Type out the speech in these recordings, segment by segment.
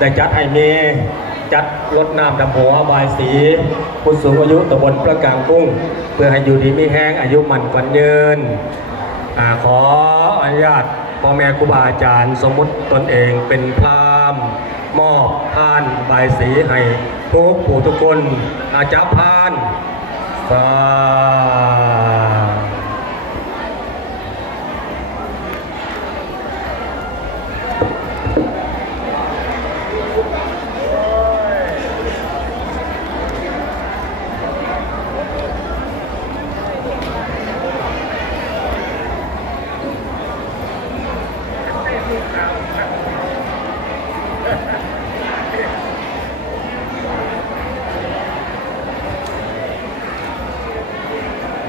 ได้จัดให้มีจัดรถน้ำดำหัวบายสีผู้สูงอายุตำบลพระกางกุ้ง เพื่อให้อยู่ดีมีแห้งอายุมันกวันยืนอขออนุญาตพ่อแม่ครูบาอาจารย์สมมุติตนเองเป็นพราหมณ์มอบท่านบายสีให้ทุกผู้ทุกคนอาจารย์พานสา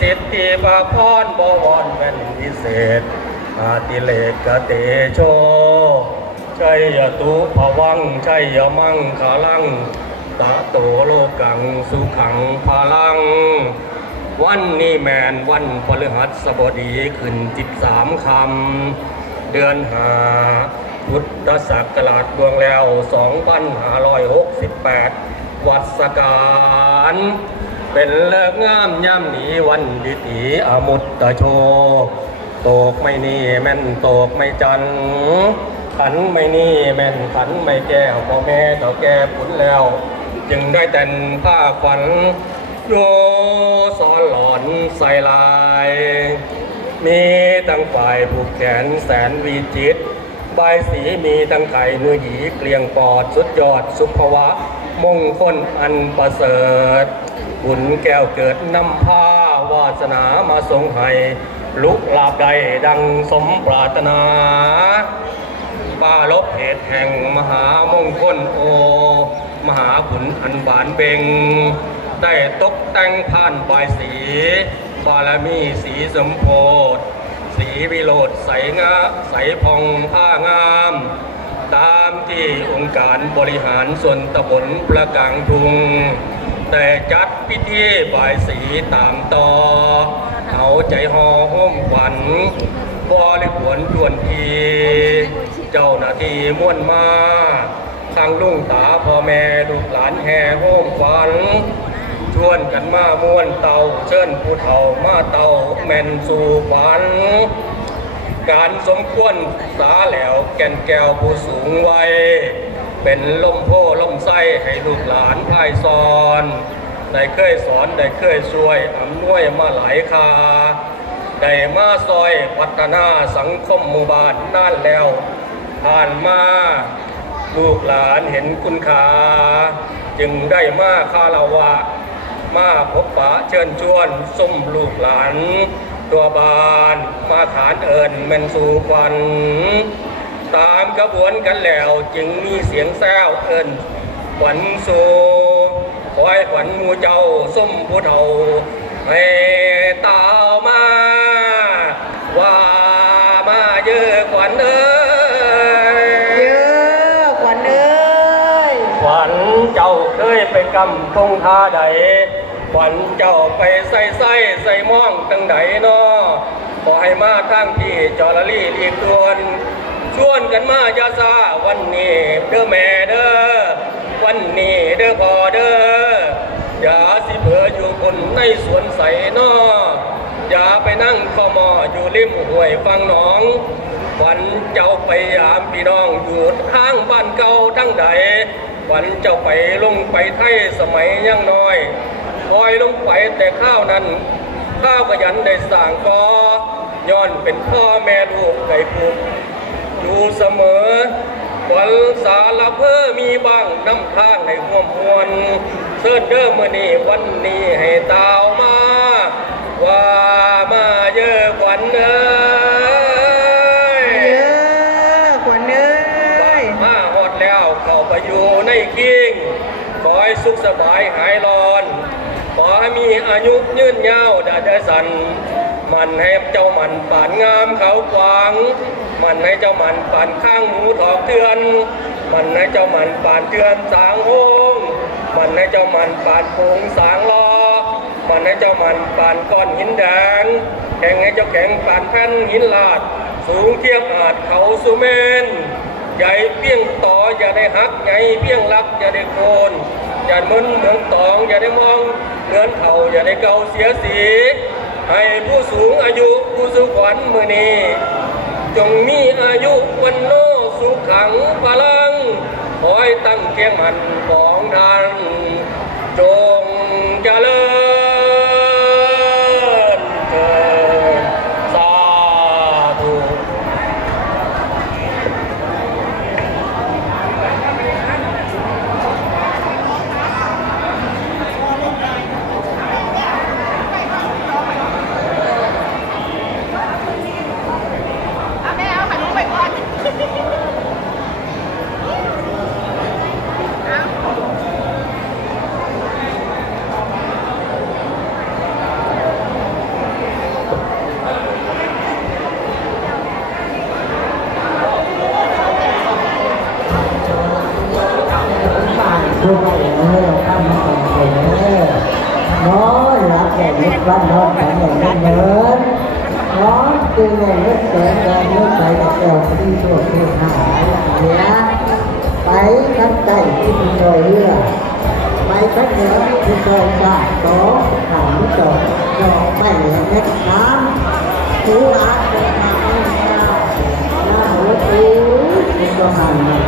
สิทธิปะพรบวรเป็นพิเศษอาติเลกกเตโชชัยตุภวังชัยมังคาลังตะโตโลกังสุขังพาลัง วันนี้แมนวันพฤหัสบดีขึ้นจิบสามคำ เดือนหาพุทธศักราชดวงแล้ว 2568 วัดสการ เป็นเลิกงามย่ำหนีวันดิถีอมุตตโชตกไม่นี่แม่นตกไม่จันขันไม่นี่แม่นขันไม่แก้วพ่อแม่ต่อแก่ผุนแล้ว จึงได้แต่นผ้าขวัญโยสอนหลอนใส่ลาย มีตั้งฝ่ายผูกแขนแสนวีจิตบายสีมีตั้งไข่เนื้อหยีเกลียงปอดสุดยอดสุภวะ มงคลอันประเสริฐ บุญแก้วเกิดนำผ้าวาสนามาทรงให้ลุกลาบใดดังสมปรารถนาปาลบเหตุแห่งมหามงคลโอ มหาผุนอันบานเบง ได้ตกแต่งผ่านบายสี บารมีสีสมโพธสีวิโรธใสงาใสพองผ้างาม ตามที่องค์การบริหารส่วนตำบลประกางทุง แต่จัดพิธีบายสีตามต่อ เอาใจหอห้มขวัญบริขวนจวนที เจ้าหน้าที่ม่วนมาทางลุงตาพ่อแม่ลูกหลานแห่โฮมขวัญชวนกันมาม่วนเตาเชิญผู้เฒ่ามาเตาแม่นสู่ฝันการสมควรสาแล้วแก่นแก้วผู้สูงวัย เป็นล่มโพล่มไส้ให้ลูกหลานพายสอนได้เคยสอนได้เคยช่วยอำนวยมาหลายคาได้มาซอยพัฒนาสังคมหมู่บ้านนานแล้วผ่านมาลูกหลานเห็นคุณค่าจึงได้มาคาราวะ มาพบปะเชิญชวนซุ่มลูกหลาน ตัวบานมาขานเอิญแม่นสู่ควัน ตามกระบวนกันแล้วจึงมีเสียงแซวเอิญขวัญสู่คอยขวัญหมูเจ้าส้มผู้เฒ่าให้ตาวมา ว่ามาเยอะขวัญเอ้ยเยอะขวัญเอ้ยขวัญเจ้าเคยไปกำทงท่าใดขวัญเจ้าไปใส่ใส่ใส่ม่องตั้งใดนอขอให้มาทางที่จอละลี่เรียกดวน ชวนกันมายาซาวันนี้เด้อแม่เด้อวันนี้เด้อพ่อเด้ออย่าสิเผลออยู่คนในสวนใสนออย่าไปนั่งขอมออยู่ริมห้วยฟังหนองวันเจ้าไปยามพี่น้องอยู่ข้างบ้านเก่าทั้งใดวันเจ้าไปลงไปไทยสมัยยังน้อยปล่อยลงไปแต่ข้าวนั้นข้าวขยันได้สร้างกอย้อนเป็นพ่อแม่ลูกไก่ผูก อยู่เสมอวันสารเพื่อมีบ้างน้ำข้างในห่วมมวลเสิร์เดอร์มื่อนี้วันนี้ให้ตาวมา ว่ามาเยอะกวันเอ้ยเยอะขวัญเอ้ยมาหอดแล้วเข้าไปอยู่ในกีสุขสบายหายร้อน ขอให้มีอายุยืนยาวดาดสัน มันให้เจ้ามันปานงามเขากวาง มันให้เจ้ามันปานข้างหมูถอกเตือน มันให้เจ้ามันปานเตือนสางโฮงมันให้เจ้ามันปานโปงสางลอ มันให้เจ้ามันปานก้อนหินแดง แข่งให้เจ้าแข่งปานแผ่นหินลาด สูงเทียบอาจเขาสุเมนใหญ่เพียงต่ออย่าได้หักใหญ่เพียงรักอย่าได้โคนอย่ามึนเหมืองตองอย่าได้มองเหมือนเถ่าอย่าได้เกาเสียสี ให้ผู้สูงอายุผู้สุขวัญมือนีจงมีอายุวันโนสุขขังพลังคอยตั้งเคียงหันของทางจงเจริญเถิดสาธุ เอาแม่เอาขนมไปก่อนเอา ทุกอย่างเออข้ามมาเก่งเออน้อยรักแก่ยึดบ้านน้องแต่อย่างนั้นเดินน้องจึงเลยยึดเสียงแรงยึดใจกับเจ้าที่ตัวที่หายอย่างนี้นะไปกันใจที่มีรอยเลือดไปพักเหนือที่ซอยบาทสองถามจอดจอดไม่เหลือเล็กน้ำหูอาเป็นทางหน้าหัวตูเป็นตัวหันมาจากที่ไหน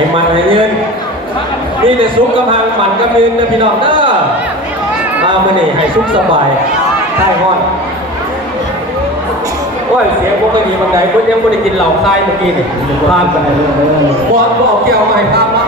ให้มันให้เงินนี่แต่ซุกกำลังมันกำลังนะพี่น้องเด้อมาเมื่อนี่ให้ซุกสบายใช่ห้อนโอ้ยเสียงพวกนี้มันไงพวกยังไม่ได้กินเหล้าคายเมื่อกี้นี่พามกันเลยบอลบอกเกี่ยวมาให้พามมา